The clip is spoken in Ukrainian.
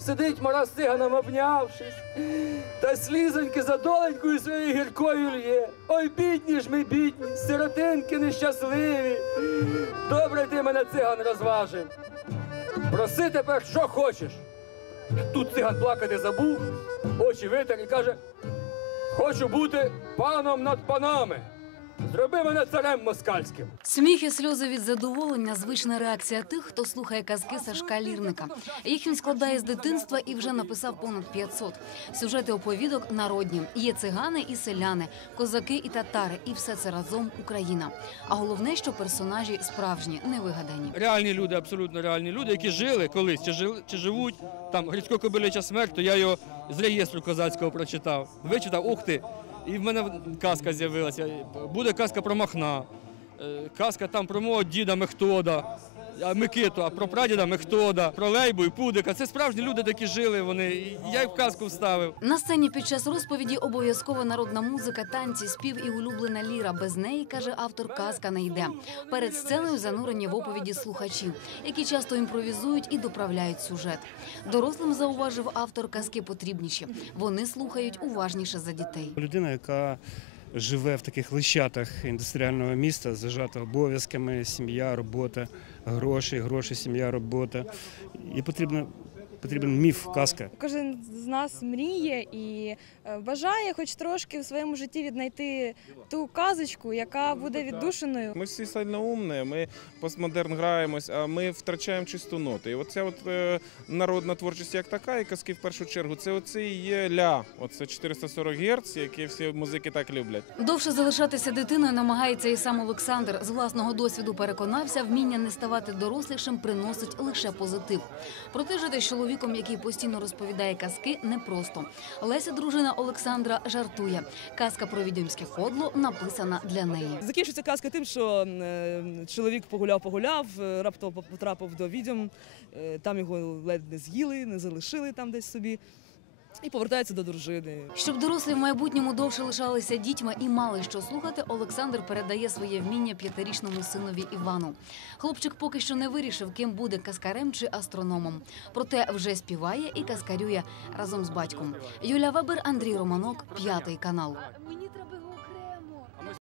Сидить мора з циганом, обнявшись, та слізоньки за доленькою своєю гіркою лє. Ой, бідні ж ми, бідні, сиротинки нещасливі. Добре ти мене, циган, розважив. Проси тепер, що хочеш. Тут циган плакати забув, очі витер і каже: хочу бути паном над панами. Зроби мене царем москальським. Сміх і сльози від задоволення – звична реакція тих, хто слухає казки Сашка Лірника. Їх він складає з дитинства і вже написав понад 500. Сюжети оповідок народні. Є цигани і селяни, козаки і татари. І все це разом Україна. А головне, що персонажі справжні, не вигадані. Реальні люди, абсолютно реальні люди, які жили колись, чи живуть. Там Грицько Кобиляча смерть, то я його з реєстру козацького прочитав. Вичитав, ух ти. І в мене казка з'явилася. Буде казка про Махна, казка там про мого діда Мехтода, Микиту, а про прадіда Мехтода, про Лейбу і Пудика. Це справжні люди, такі жили вони. І я їх в казку вставив. На сцені під час розповіді обов'язкова народна музика, танці, спів і улюблена ліра. Без неї, каже автор, казка не йде. Перед сценою занурені в оповіді слухачів, які часто імпровізують і доправляють сюжет. Дорослим, зауважив автор, казки потрібніші. Вони слухають уважніше за дітей. Людина, яка живе в таких лищатах індустріального міста, зажата обов'язками, сім'я, робота, гроші, сім'я, робота. І потрібен міф, казка. Кожен з нас мріє і бажає хоч трошки в своєму житті віднайти ту казочку, яка буде віддушеною. Ми всі сильно умні, ми постмодерн граємось, а ми втрачаємо чисту ноту. І оця народна творчість як така, і казки в першу чергу, це оце і є ля. Оце 440 Гц, які всі музики так люблять. Довше залишатися дитиною намагається і сам Олександр. З власного досвіду переконався, вміння не ставати дорослішим приносить лише позитив. Проте жити з чоловіком, який постійно розповідає казки, непросто. Леся, дружина Олександра, жартує. Казка про відьомське ходло написана для неї. Закінчується казка тим, що чоловік погуляв, раптом потрапив до відьом, там його ледь не з'їли, не залишили там десь собі. І повертається до дружини. Щоб дорослі в майбутньому довше лишалися дітьми і мали що слухати, Олександр передає своє вміння 5-річному синові Івану. Хлопчик поки що не вирішив, ким буде – казкарем чи астрономом. Проте вже співає і казкарює разом з батьком. Юлія Вебер, Андрій Романок, 5 канал.